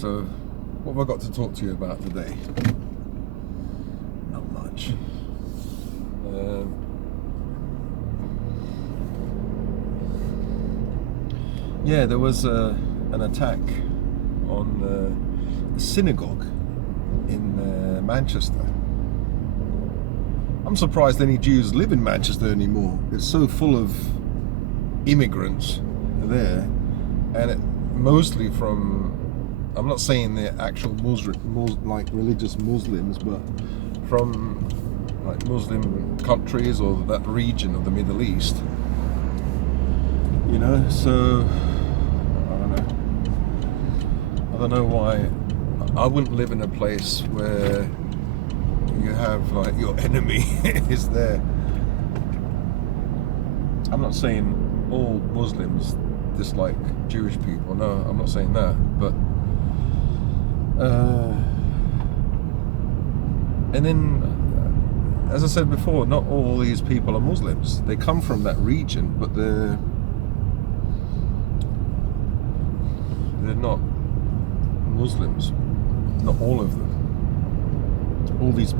So, what have I got to talk to you about today? Not much. Yeah, there was an attack on a synagogue in Manchester. I'm surprised any Jews live in Manchester anymore. It's so full of immigrants there, and mostly from, I'm not saying the actual like religious Muslims, but from like Muslim countries or that region of the Middle East. You know, so I don't know why I wouldn't live in a place where you have like your enemy is there. I'm not saying all Muslims dislike Jewish people. No, I'm not saying that. But and then, as I said before, not all these people are Muslims. They come from that region, but they're not Muslims. Not all of them. All these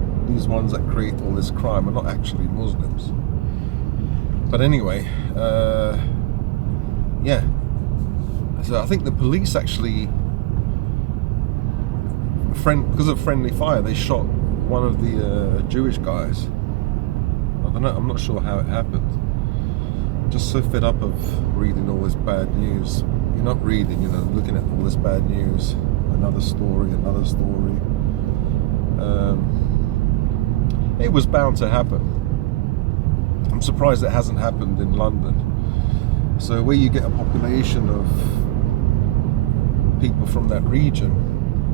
ones that create all this crime are not actually Muslims. But anyway, yeah. So I think the police actually, because of friendly fire, they shot one of the Jewish guys. I don't know. I'm not sure how it happened. I'm just so fed up of reading all this bad news. You're not reading, looking at all this bad news. Another story. It was bound to happen. I'm surprised it hasn't happened in London. So where you get a population of people from that region,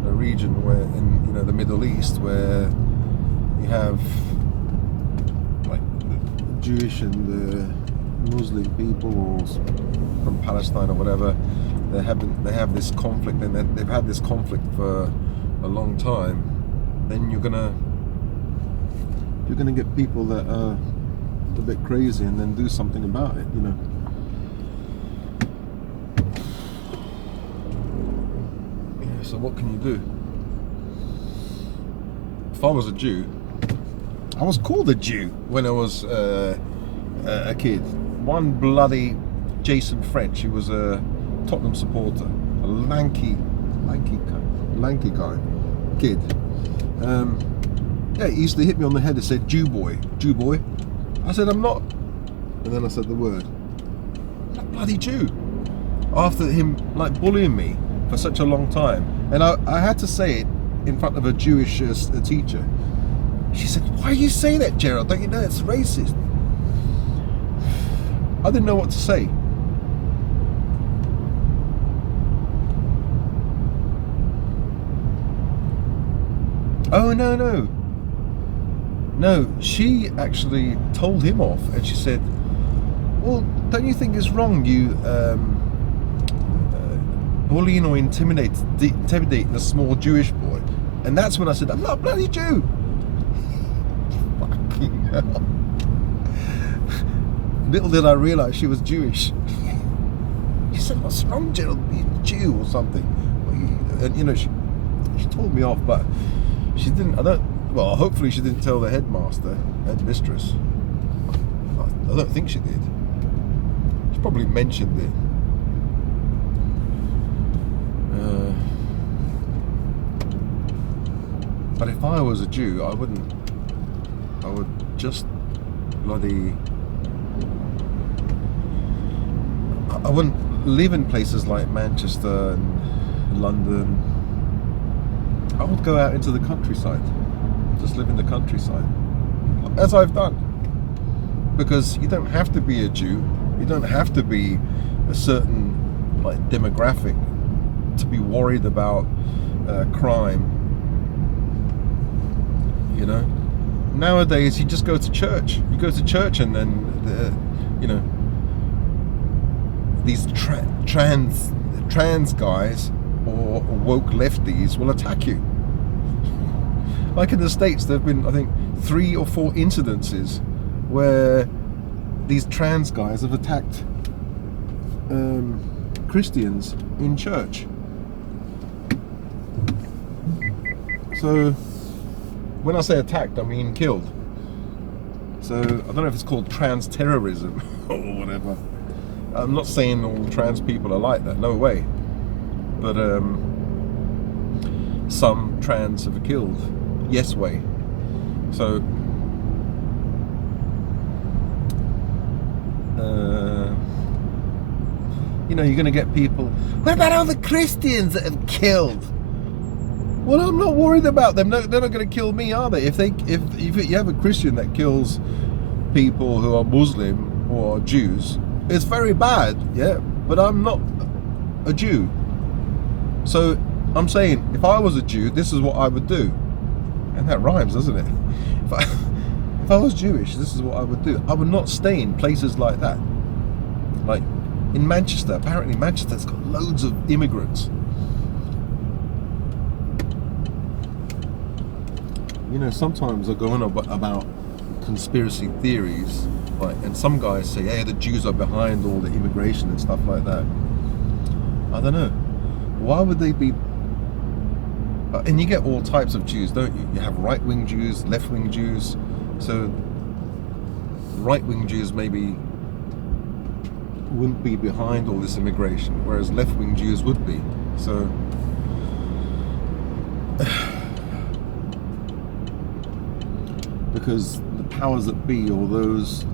a region where in the Middle East, where you have like the Jewish and the Muslim people, or from Palestine or whatever, they have this conflict, and they've had this conflict for a long time. Then you're gonna get people that are a bit crazy and then do something about it, Yeah, so what can you do? If I was a Jew, I was called a Jew when I was a kid. One bloody Jason French, he was a Tottenham supporter, a lanky guy, kid. Yeah, he used to hit me on the head and said, Jew boy. I said, I'm not. And then I said the word. I'm not bloody Jew. After him like bullying me for such a long time. And I had to say it in front of a Jewish teacher. She said, why you say that, Gerald? Don't you know it's racist? I didn't know what to say. Oh, no, she actually told him off, and she said, well, don't you think it's wrong you bullying or intimidating a small Jewish boy? And that's when I said, I'm not a bloody Jew. Fucking hell. Little did I realise she was Jewish. She said, what's wrong, Gerald, being a Jew or something? And she told me off, but she didn't, hopefully she didn't tell the headmistress. I don't think she did. She probably mentioned it. But if I was a Jew, I would just bloody, I wouldn't live in places like Manchester and London. I would go out into the countryside, just live in the countryside, as I've done. Because you don't have to be a Jew, you don't have to be a certain like demographic to be worried about crime. Nowadays you just go to church. You go to church, and then these trans guys or woke lefties will attack you. Like in the States, there have been, I think, 3 or 4 incidences where these trans guys have attacked Christians in church. So when I say attacked, I mean killed. So I don't know if it's called trans terrorism or whatever. I'm not saying all trans people are like that, no way. But some trans have killed, yes way. So you know, you're gonna get people, what about all the Christians that have killed? Well, I'm not worried about them. No, they're not going to kill me, are they? If you have a Christian that kills people who are Muslim or Jews, it's very bad, yeah. But I'm not a Jew, so I'm saying if I was a Jew, this is what I would do, and that rhymes, doesn't it? If I was Jewish, this is what I would do. I would not stay in places like that. Like in Manchester, apparently Manchester's got loads of immigrants. You know, sometimes I go on about conspiracy theories, right? And some guys say, hey, the Jews are behind all the immigration and stuff like that. I don't know. Why would they be? And you get all types of Jews, don't you? You have right-wing Jews, left-wing Jews. So right-wing Jews maybe wouldn't be behind all this immigration, whereas left-wing Jews would be. So because the powers that be, or those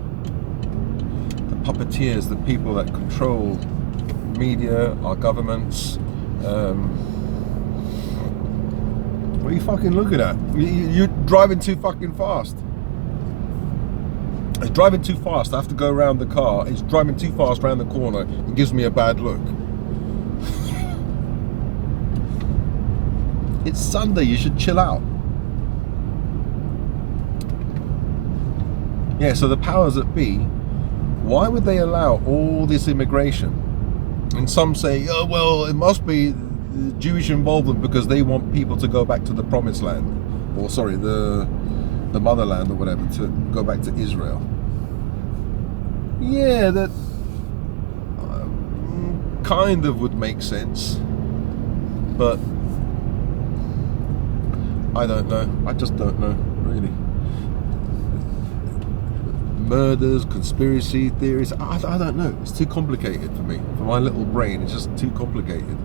the puppeteers, the people that control media, our governments, what are you fucking looking at? You're driving too fucking fast. It's driving too fast. I have to go around the car. It's driving too fast around the corner. It gives me a bad look. It's Sunday. You should chill out. Yeah, so the powers that be, why would they allow all this immigration? And some say, oh, well, it must be Jewish involvement because they want people to go back to the promised land, or sorry, the motherland or whatever, to go back to Israel. Yeah, that kind of would make sense, but I don't know. I just don't know, really. Murders, conspiracy theories, I don't know. It's too complicated for me. For my little brain, it's just too complicated.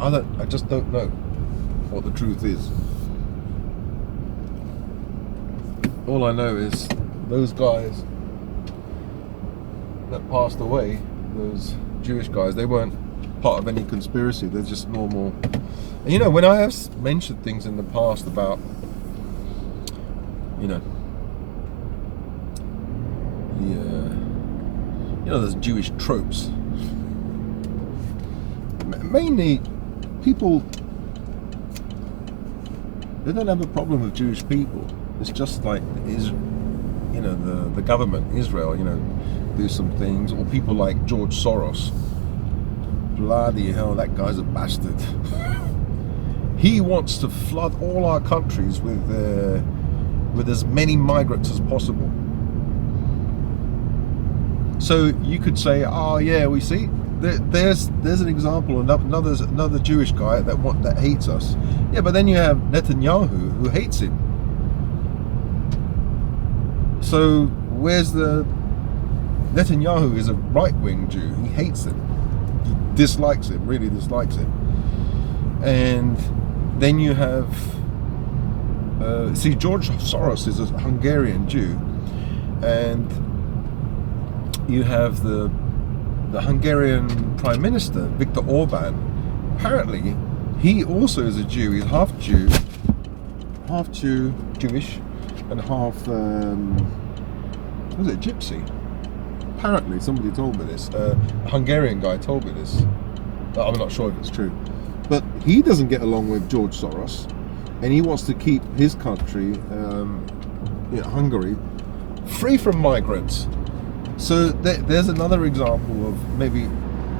I just don't know what the truth is. All I know is those guys that passed away, those Jewish guys, they weren't part of any conspiracy. They're just normal. And you know, when I have mentioned things in the past about, you know, those Jewish tropes. Mainly, people, they don't have a problem with Jewish people. It's just like, you know, the government, Israel, you know, do some things, or people like George Soros. Bloody hell, that guy's a bastard. He wants to flood all our countries with as many migrants as possible. So you could say, oh yeah, we see, there's an example, another Jewish guy that hates us. Yeah, but then you have Netanyahu who hates him. So where's the Netanyahu is a right-wing Jew. He hates him. He dislikes him, really dislikes him. And then you have see, George Soros is a Hungarian Jew, and you have the Hungarian Prime Minister, Viktor Orban. Apparently, he also is a Jew. He's half Jewish, and half was it Gypsy? Apparently, somebody told me this. A Hungarian guy told me this. I'm not sure if it's true, but he doesn't get along with George Soros, and he wants to keep his country, Hungary, free from migrants. So there's another example of maybe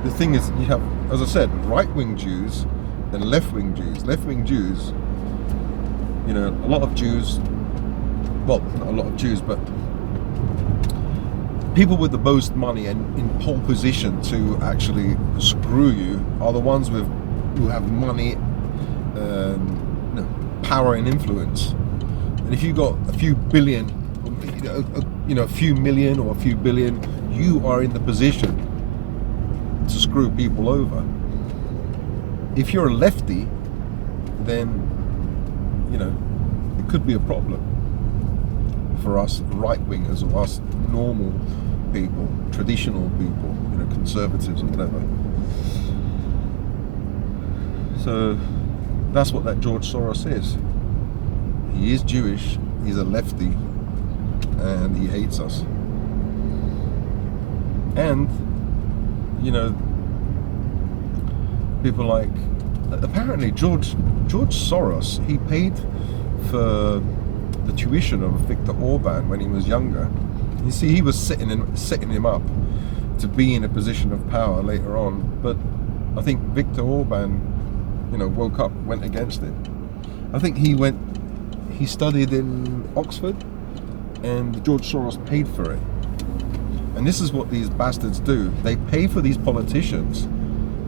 the thing is, you have, as I said, right-wing Jews and left-wing Jews. Left-wing Jews, you know, a lot of Jews, well, not a lot of Jews, but people with the most money and in pole position to actually screw you are the ones who have money, power and influence. And if you got a few billion, a few million or a few billion, you are in the position to screw people over. If you're a lefty, then it could be a problem for us right-wingers or us normal people, traditional people, conservatives or whatever. So that's what that George Soros is. He is Jewish, he's a lefty, and he hates us. And people like, apparently George Soros, he paid for the tuition of Viktor Orban when he was younger. You see, he was setting him up to be in a position of power later on. But I think Viktor Orban, woke up, went against it. I think he studied in Oxford, and George Soros paid for it. And this is what these bastards do. They pay for these politicians,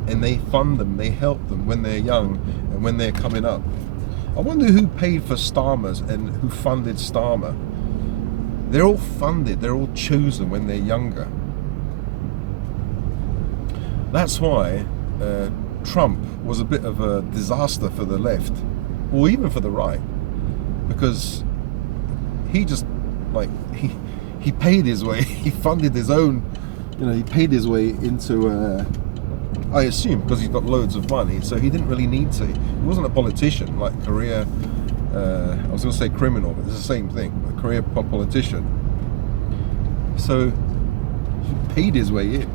and they fund them, they help them when they're young and when they're coming up. I wonder who paid for Starmer's and who funded Starmer. They're all funded, they're all chosen when they're younger. That's why Trump was a bit of a disaster for the left, or even for the right, because he just, he paid his way, he funded his own, he paid his way into, I assume, because he's got loads of money, so he didn't really need to. He wasn't a politician, like career, I was going to say criminal, but it's the same thing, a career politician. So he paid his way in.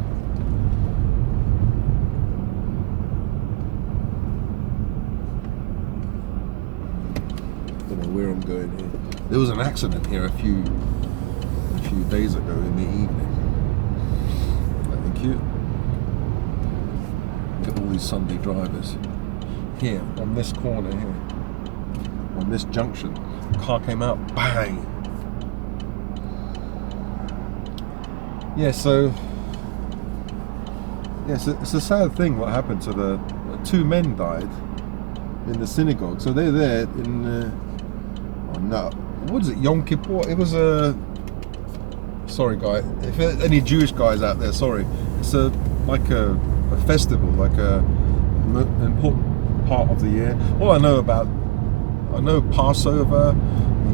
I don't know where I'm going here. There was an accident here a few days ago in the evening. Thank you. Look at all these Sunday drivers. Here, on this corner here, on this junction, the car came out, bang! Yeah, so it's a sad thing what happened to the two men died in the synagogue. So they're there in, what is it, Yom Kippur? It was sorry guy, if there's any Jewish guys out there, sorry. It's like a festival, like an important part of the year. All I know Passover,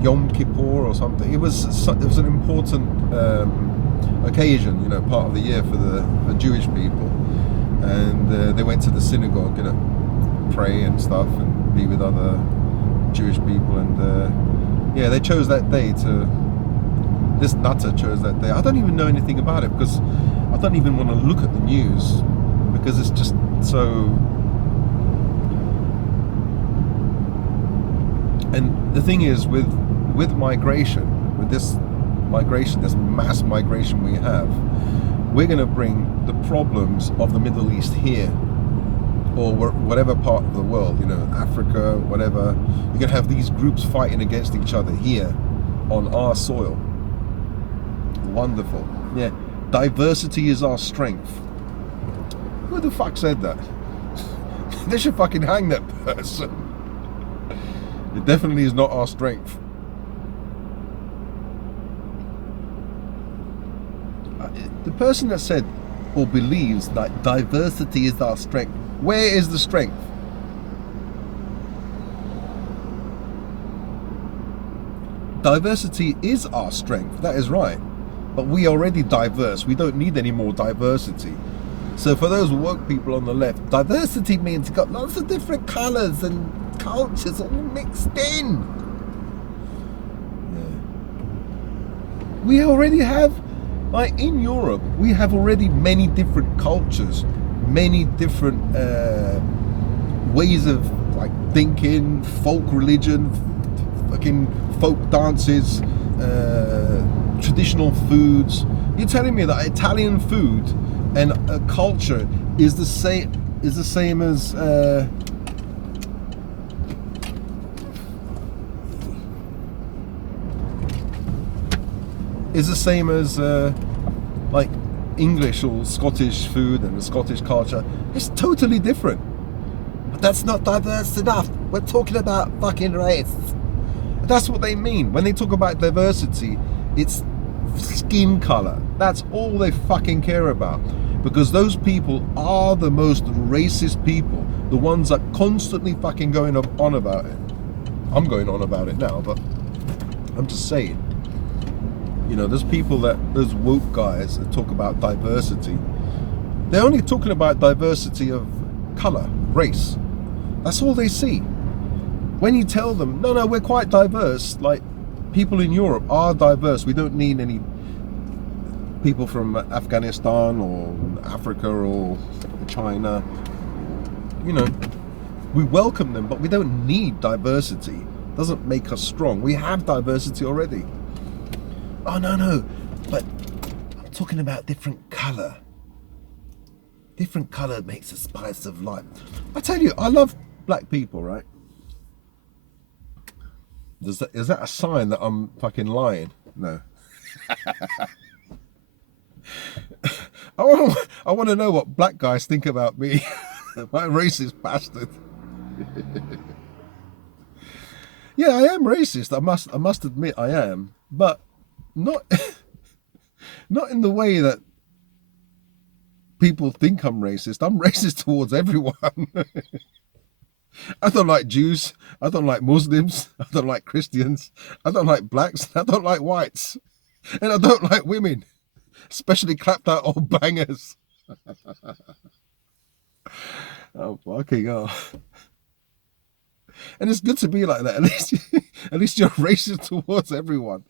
Yom Kippur or something. It was an important occasion, part of the year for Jewish people. And they went to the synagogue, pray and stuff and be with other Jewish people. And they chose that day this nutter chose that day. I don't even know anything about it because I don't even want to look at the news because it's just so. And the thing is, with migration, with this mass migration we have, we're going to bring the problems of the Middle East here, or whatever part of the world, Africa, whatever. You're going to have these groups fighting against each other here on our soil. Wonderful. Yeah, diversity is our strength. Who the fuck said that? They should fucking hang that person. It definitely is not our strength. The person that said or believes that diversity is our strength, where is the strength? Diversity is our strength, that is right. But we are already diverse. We don't need any more diversity. So for those woke people on the left, diversity means you've got lots of different colours and cultures all mixed in. Yeah. We already have, in Europe, we have already many different cultures, many different ways of thinking, folk religion, fucking folk dances, traditional foods. You're telling me that Italian food and culture is the same as English or Scottish food and the Scottish culture? It's totally different. That's not diverse enough. We're talking about fucking race. That's what they mean. When they talk about diversity, it's skin color. That's all they fucking care about. Because those people are the most racist people. The ones that constantly fucking going on about it. I'm going on about it now, but I'm just saying. You know, there's people those woke guys that talk about diversity. They're only talking about diversity of color, race. That's all they see. When you tell them, no, we're quite diverse, like people in Europe are diverse. We don't need any people from Afghanistan or Africa or China. You know, we welcome them, but we don't need diversity. It doesn't make us strong. We have diversity already. Oh, no, but I'm talking about different color. Different color makes the spice of life. I tell you, I love black people, right? Is that a sign that I'm fucking lying? No. I want to know what black guys think about me. My racist bastard. Yeah, I am racist. I must admit I am, but not not in the way that people think I'm racist. I'm racist towards everyone. I don't like Jews. I don't like Muslims. I don't like Christians. I don't like blacks. I don't like whites. And I don't like women, especially clapped out old bangers. Oh, fucking hell. And it's good to be like that. At least you're racist towards everyone.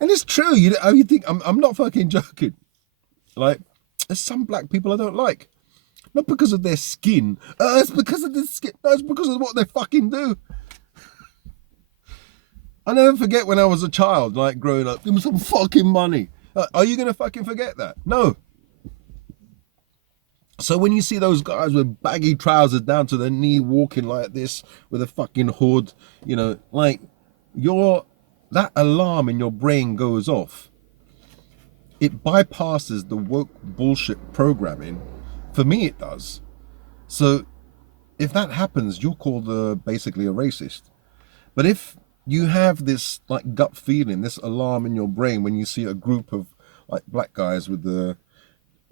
And it's true. You think I'm not fucking joking. Like, there's some black people I don't like. Not because of their skin. It's because of the skin. No, it's because of what they fucking do. I never forget when I was a child, like growing up, give me some fucking money. Are you going to fucking forget that? No. So when you see those guys with baggy trousers down to their knee walking like this with a fucking hood, you know, like that alarm in your brain goes off. It bypasses the woke bullshit programming. For me, it does. So if that happens, you're called basically a racist. But if you have this like gut feeling, this alarm in your brain when you see a group of like black guys with the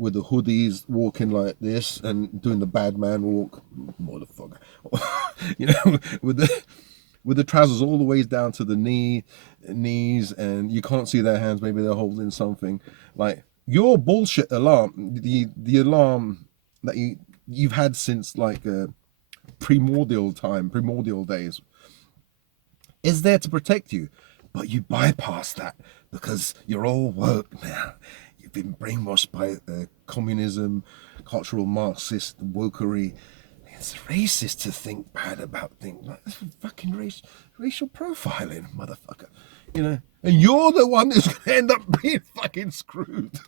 hoodies walking like this and doing the bad man walk, motherfucker, you know, with the trousers all the way down to the knees, and you can't see their hands. Maybe they're holding something. Like your bullshit alarm, the alarm that you've had since like primordial days, is there to protect you, but you bypass that because you're all woke now. You've been brainwashed by communism, cultural Marxist wokery. It's racist to think bad about things like this. Fucking racial profiling, motherfucker. You know, and you're the one who's going to end up being fucking screwed.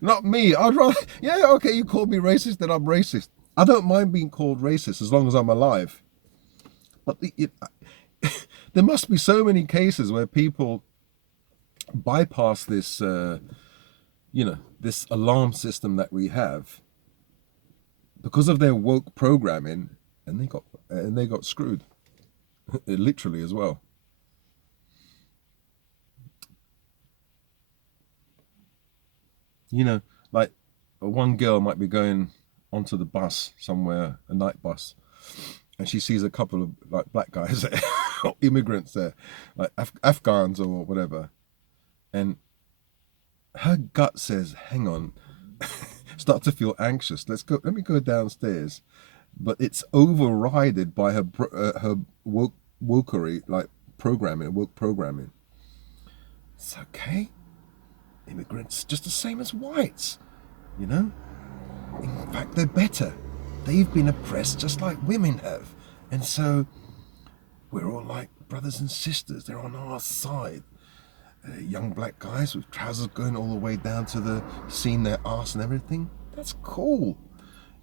Not me. I'd rather, yeah, okay, you called me racist, then I'm racist. I don't mind being called racist as long as I'm alive. But there must be so many cases where people bypass this, this alarm system that we have because of their woke programming, and they got screwed, literally as well. You know, like one girl might be going onto the bus somewhere, a night bus, and she sees a couple of like black guys there, or immigrants there, like Afghans or whatever, and her gut says, "Hang on," start to feel anxious. Let me go downstairs, but it's overridden by her wokery, like woke programming. It's okay. Immigrants just the same as whites, you know? In fact, they're better. They've been oppressed just like women have. And so we're all like brothers and sisters. They're on our side. Young black guys with trousers going all the way down to seeing their arse and everything. That's cool.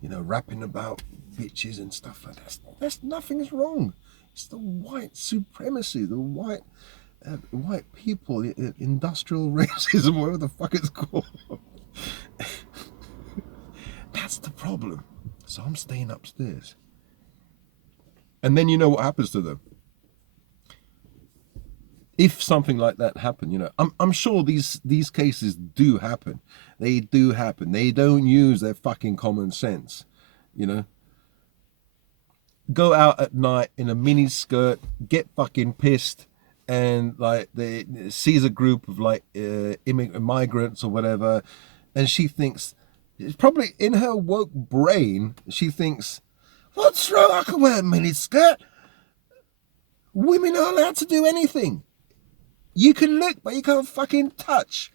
You know, rapping about bitches and stuff like that. That's nothing's wrong. It's the white supremacy, the white people, industrial racism, whatever the fuck it's called. That's the problem. So I'm staying upstairs. And then you know what happens to them. If something like that happened, you know, I'm sure these cases do happen. They do happen. They don't use their fucking common sense, you know. Go out at night in a mini skirt, get fucking pissed, and like they sees a group of like migrants or whatever, and she thinks, it's probably in her woke brain, she thinks, what's wrong? I can wear a mini skirt. Women are allowed to do anything. You can look, but you can't fucking touch.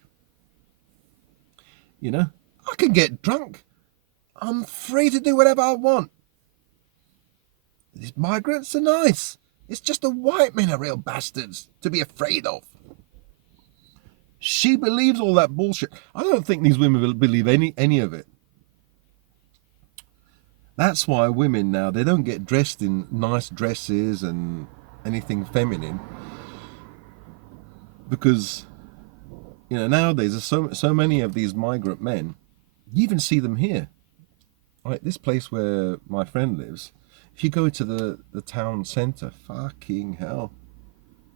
You know, I can get drunk. I'm free to do whatever I want. These migrants are nice. It's just the white men are real bastards to be afraid of. She believes all that bullshit. I don't think these women will believe any of it. That's why women now, they don't get dressed in nice dresses and anything feminine. Because, you know, nowadays there's so many of these migrant men. You even see them here. Like this place where my friend lives, if you go to the town centre, fucking hell,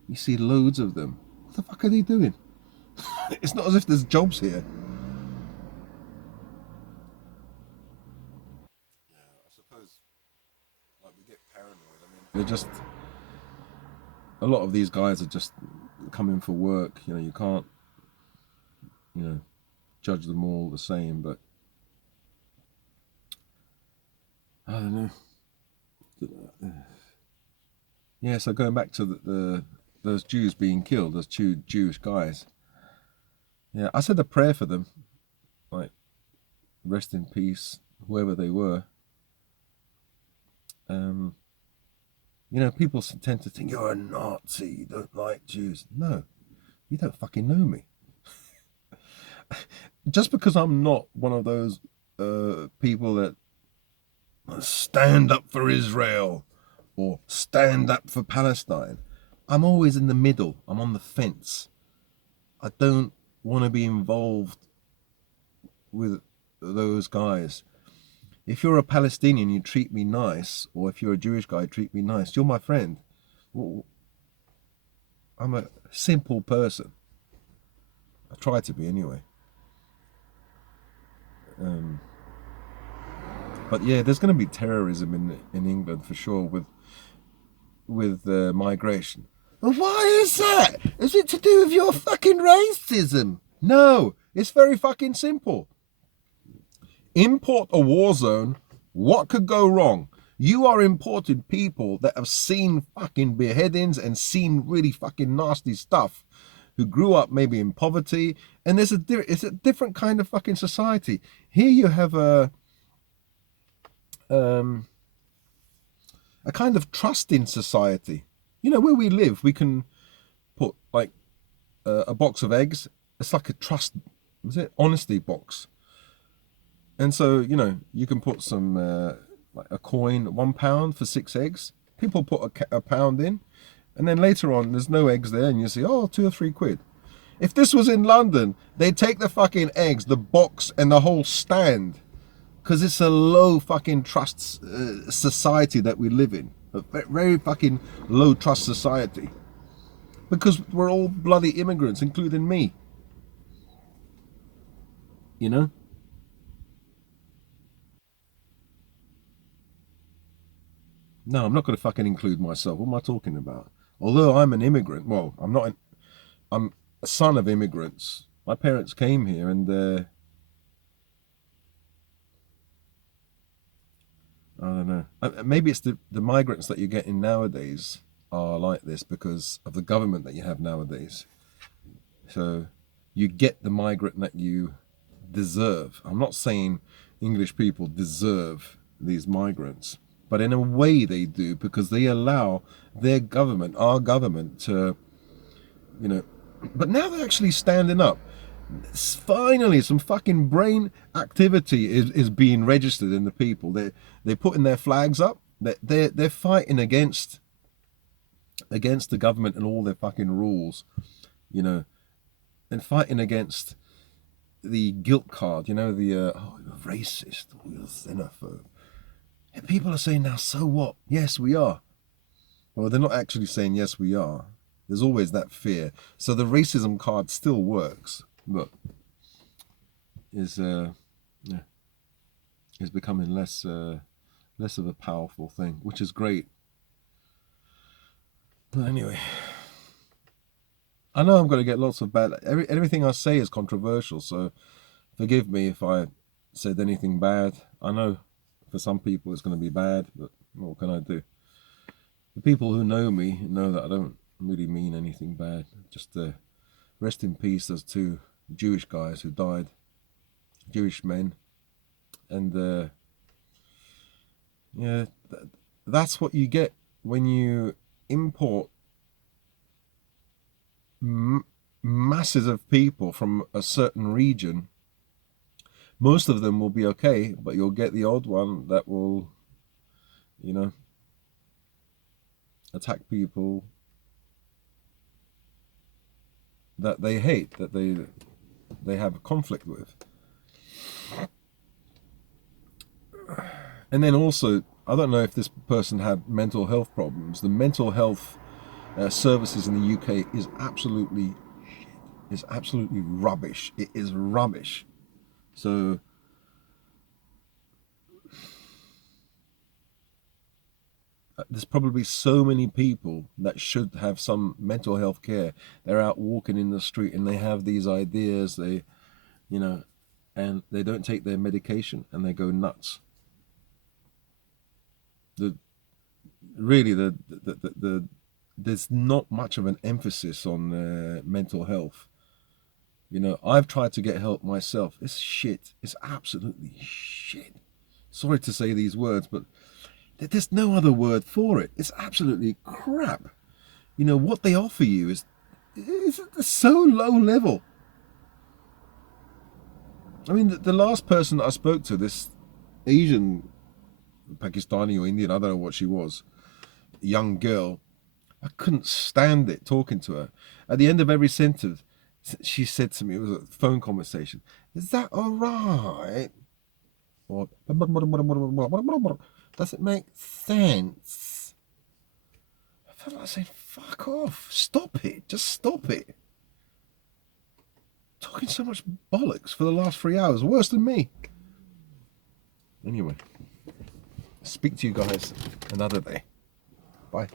you see loads of them. What the fuck are they doing? It's not as if there's jobs here. Yeah, I suppose like we get paranoid. I mean, they're just, a lot of these guys are just coming for work. You know, you can't, you know, judge them all the same. But I don't know. Yeah, so going back to those Jews being killed, those two Jewish guys. Yeah, I said a prayer for them, like rest in peace, whoever they were. You know, people tend to think you're a Nazi, you don't like Jews. No, you don't fucking know me. Just because I'm not one of those people that stand up for Israel or stand up for Palestine, I'm always in the middle. I'm on the fence. I don't want to be involved with those guys. If you're a Palestinian, you treat me nice, or if you're a Jewish guy, treat me nice. You're my friend. I'm a simple person. I try to be anyway. But yeah, there's going to be terrorism in England for sure with migration. Why is that? Is it to do with your fucking racism? No, it's very fucking simple. Import a war zone. What could go wrong? You are importing people that have seen fucking beheadings and seen really fucking nasty stuff, who grew up maybe in poverty, and it's a different kind of fucking society. Here you have a kind of trusting society. You know, where we live, we can put like a box of eggs. It's like a trust, is it? Honesty box. And so, you know, you can put some, like a coin, £1 for 6 eggs. People put a pound in, and then later on, there's no eggs there, and you see, oh, 2 or 3 quid. If this was in London, they'd take the fucking eggs, the box, and the whole stand, because it's a low fucking trust society that we live in. A very fucking low trust society. Because we're all bloody immigrants, including me. You know? No, I'm not going to fucking include myself. What am I talking about? Although I'm an immigrant, well, I'm not. I'm a son of immigrants. My parents came here, and I don't know. Maybe it's the migrants that you're getting nowadays are like this because of the government that you have nowadays. So you get the migrant that you deserve. I'm not saying English people deserve these migrants, but in a way they do, because they allow their government, our government, to, you know, but now they're actually standing up. Finally, some fucking brain activity is being registered in the people. They're putting their flags up. They're fighting against the government and all their fucking rules, you know, and fighting against the guilt card, you know, the oh, you're racist, or you're xenophobe. And people are saying now, so what? Yes, we are. Well, they're not actually saying yes, we are. There's always that fear. So the racism card still works, but is yeah, is becoming less less of a powerful thing, which is great. But anyway, I know I'm going to get lots of bad. Everything I say is controversial, so forgive me if I said anything bad. I know for some people it's going to be bad, but what can I do? The people who know me know that I don't really mean anything bad. Just rest in peace. Those two Jewish guys who died, Jewish men, and yeah, that's what you get when you import masses of people from a certain region. Most of them will be okay, but you'll get the odd one that will, you know, attack people that they hate, that they have a conflict with. And then also, I don't know if this person had mental health problems. The mental health services in the UK is absolutely rubbish. It is rubbish. So there's probably so many people that should have some mental health care. They're out walking in the street and they have these ideas, they, you know, and they don't take their medication and they go nuts. There's not much of an emphasis on mental health. You know, I've tried to get help myself. It's shit. It's absolutely shit. Sorry to say these words, but there's no other word for it. It's absolutely crap. You know, what they offer you is so low level. I mean, the last person that I spoke to, this Asian, Pakistani or Indian, I don't know what she was, young girl, I couldn't stand it talking to her. At the end of every sentence, she said to me, it was a phone conversation, "Is that all right?" Or, "Does it make sense?" I felt like saying, fuck off. Stop it. Just stop it. Talking so much bollocks for the last 3 hours. Worse than me. Anyway, speak to you guys another day. Bye.